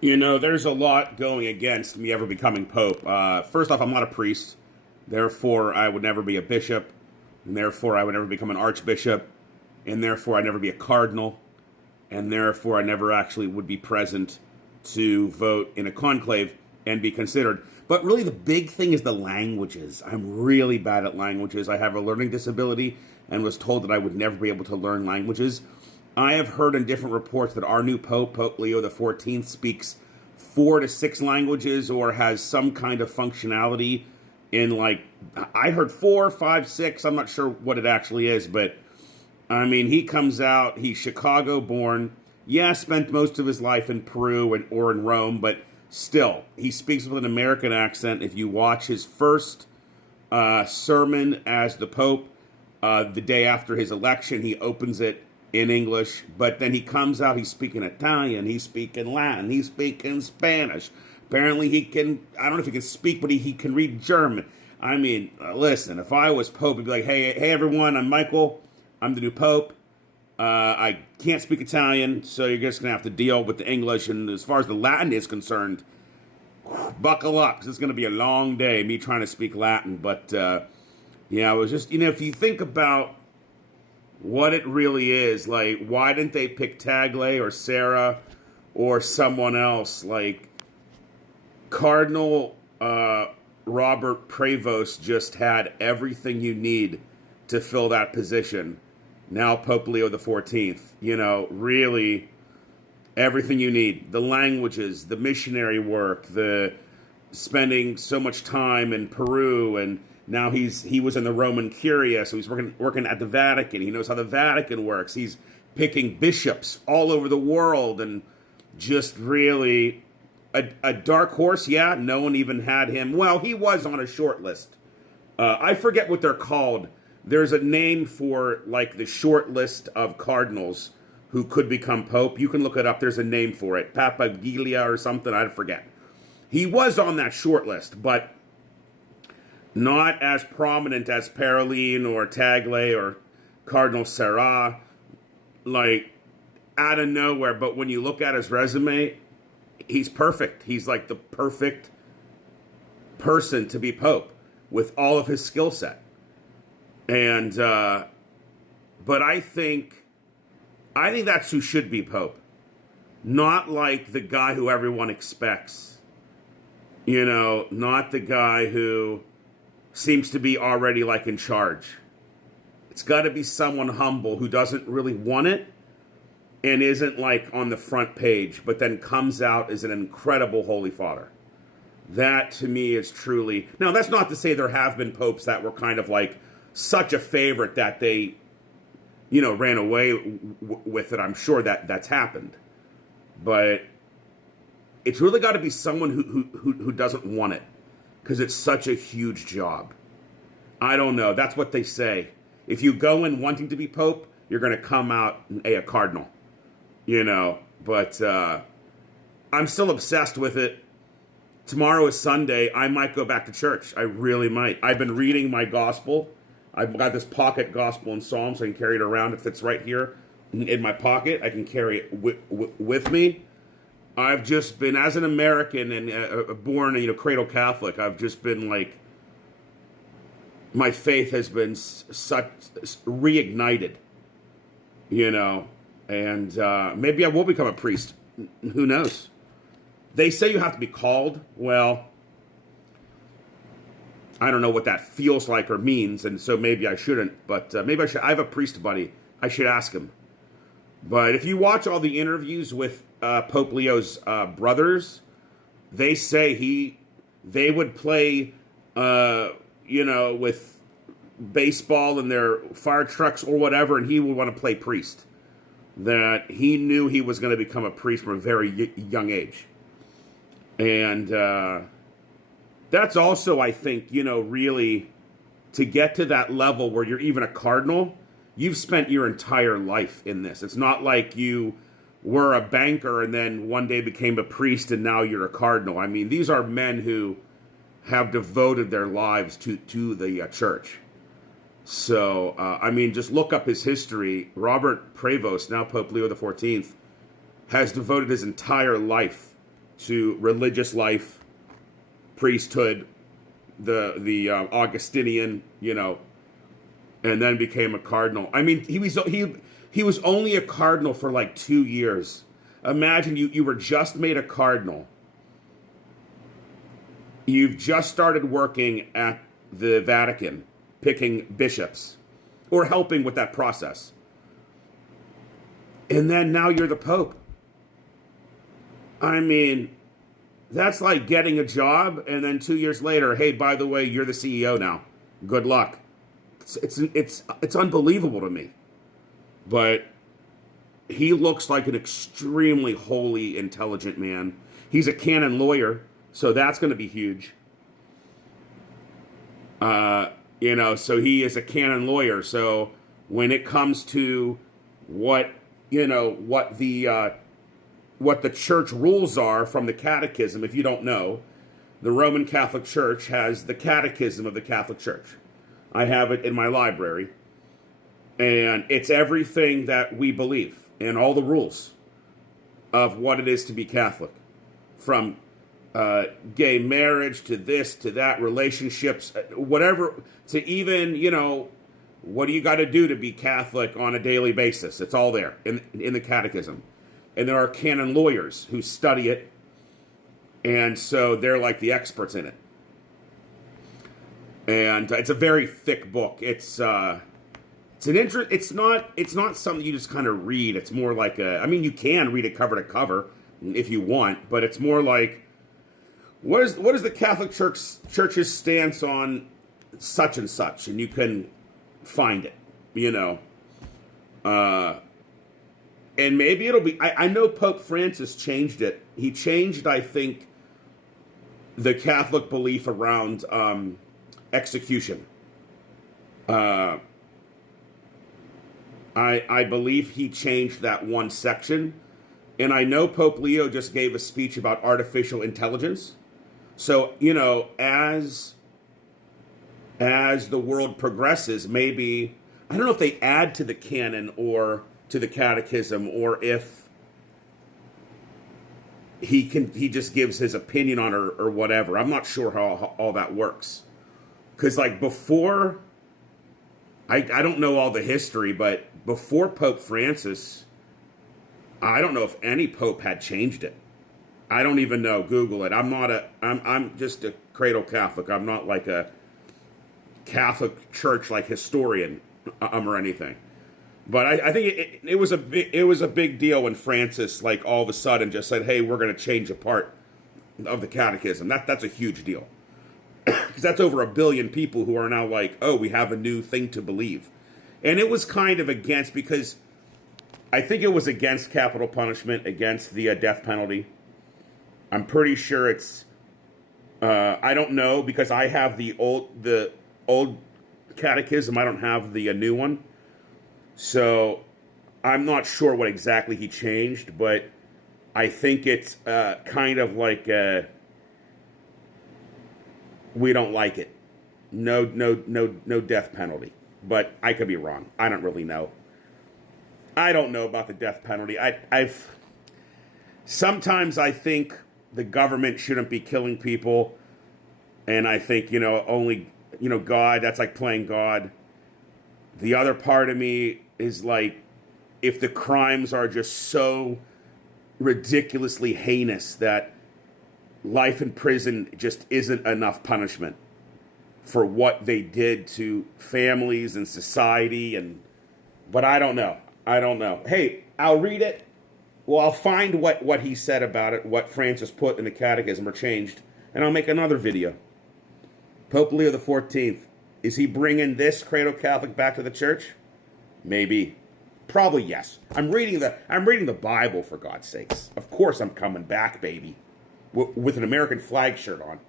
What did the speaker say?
You know, there's a lot going against me ever becoming pope. First off, I'm not a priest, therefore I would never be a bishop, and therefore I would never become an archbishop, and therefore I'd never be a cardinal, and therefore I never actually would be present to vote in a conclave and be considered. But really, the big thing is the languages. I'm really bad at languages. I have a learning disability and was told that I would never be able to learn languages. I have heard in different reports that our new Pope, Pope Leo the 14th, speaks 4 to 6 languages or has some kind of functionality in, like, I heard 4, 5, 6. I'm not sure what it actually is, but I mean, he comes out, he's Chicago born. Yeah, spent most of his life in Peru or in Rome, but still, he speaks with an American accent. If you watch his first sermon as the Pope, the day after his election, he opens it in English, but then he comes out, he's speaking Italian, he's speaking Latin, he's speaking Spanish. Apparently, he can, I don't know if he can speak, but he can read German. I mean, listen, if I was Pope, I'd be like, hey, everyone, I'm Michael. I'm the new Pope. I can't speak Italian, so you're just going to have to deal with the English. And as far as the Latin is concerned, buckle up, because it's going to be a long day, me trying to speak Latin. But, yeah, it was just, if you think about what it really is, like, why didn't they pick Tagle or Sarah or someone else? Like, Cardinal Robert Prevost just had everything you need to fill that position. Now Pope Leo the 14th, really everything you need. The languages, the missionary work, the spending so much time in Peru, and now he was in the Roman Curia, so he's working at the Vatican. He knows how the Vatican works. He's picking bishops all over the world, and just really a dark horse. Yeah, no one even had him. Well, he was on a short list. I forget what they're called. There's a name for, like, the short list of cardinals who could become pope. You can look it up. There's a name for it. Papaglia or something. I forget. He was on that short list, but not as prominent as Parolin or Tagle or Cardinal Sarah. Like, out of nowhere. But when you look at his resume, he's perfect. He's like the perfect person to be pope with all of his skill set. And, but I think that's who should be pope. Not like the guy who everyone expects. Not the guy who seems to be already, like, in charge. It's got to be someone humble who doesn't really want it and isn't, like, on the front page, but then comes out as an incredible Holy Father. That, to me, is truly... Now, that's not to say there have been popes that were kind of like such a favorite that they, ran away with it. I'm sure that's happened. But it's really got to be someone who doesn't want it, because it's such a huge job. I don't know. That's what they say. If you go in wanting to be pope, you're going to come out a cardinal. But I'm still obsessed with it. Tomorrow is Sunday. I might go back to church. I really might. I've been reading my gospel. I've got this pocket gospel and Psalms. I can carry it around. It fits right here in my pocket. I can carry it with me. I've just been, as an American and born, cradle Catholic, I've just been like, my faith has been such reignited, and maybe I will become a priest. Who knows? They say you have to be called. Well, I don't know what that feels like or means, and so maybe I shouldn't, but maybe I should. I have a priest buddy. I should ask him. But if you watch all the interviews with Pope Leo's brothers, they say they would play, with baseball in their fire trucks or whatever, and he would want to play priest. That he knew he was going to become a priest from a very young age. And that's also, I think, really, to get to that level where you're even a cardinal, you've spent your entire life in this. It's not like you were a banker and then one day became a priest and now you're a cardinal. I mean, these are men who have devoted their lives to the church. So, just look up his history. Robert Prevost, now Pope Leo the 14th, has devoted his entire life to religious life, priesthood, the Augustinian, and then became a cardinal. I mean, he was only a cardinal for like 2 years. Imagine you were just made a cardinal. You've just started working at the Vatican, picking bishops, or helping with that process. And then now you're the Pope. I mean, that's like getting a job, and then 2 years later, hey, by the way, you're the CEO now. Good luck. It's unbelievable to me. But he looks like an extremely holy, intelligent man. He's a canon lawyer, so that's going to be huge. So he is a canon lawyer. So when it comes to what the church rules are from the catechism, if you don't know, the Roman Catholic Church has the catechism of the Catholic Church. I have it in my library. And it's everything that we believe and all the rules of what it is to be Catholic. From gay marriage to this, to that, relationships, whatever, to even, what do you got to do to be Catholic on a daily basis? It's all there in the catechism. And there are canon lawyers who study it, and so they're like the experts in it. And it's a very thick book. It's not something you just kind of read. It's more like you can read it cover to cover if you want, but it's more like, what is the Catholic Church's stance on such and such, and you can find it, and maybe it'll be, I know Pope Francis changed it. He changed, I think, the Catholic belief around execution. I believe he changed that one section. And I know Pope Leo just gave a speech about artificial intelligence. So, as the world progresses, maybe, I don't know if they add to the canon or to the catechism, or if he just gives his opinion on it or whatever. I'm not sure how all that works. Because like before, I don't know all the history, but before Pope Francis, I don't know if any pope had changed it. I don't even know. Google it. I'm just a cradle Catholic. I'm not like a Catholic Church like historian or anything. But I think it was a big deal when Francis like all of a sudden just said, "Hey, we're going to change a part of the catechism." That's a huge deal. Because that's over 1 billion people who are now like, oh, we have a new thing to believe. And it was kind of against, because I think it was against capital punishment, against the death penalty. I'm pretty sure it's, I don't know, because I have the old catechism. I don't have the new one. So I'm not sure what exactly he changed, but I think it's kind of like, we don't like it. No death penalty. But I could be wrong. I don't really know. I don't know about the death penalty. Sometimes I think the government shouldn't be killing people. And I think, only, God, that's like playing God. The other part of me is like, if the crimes are just so ridiculously heinous that life in prison just isn't enough punishment for what they did to families and society, but I don't know. Hey, I'll read it. Well, I'll find what he said about it, what Francis put in the catechism or changed, and I'll make another video. Pope Leo XIV, is he bringing this cradle Catholic back to the church? Maybe. Probably yes. I'm reading the Bible, for God's sakes. Of course I'm coming back, baby. With an American flag shirt on.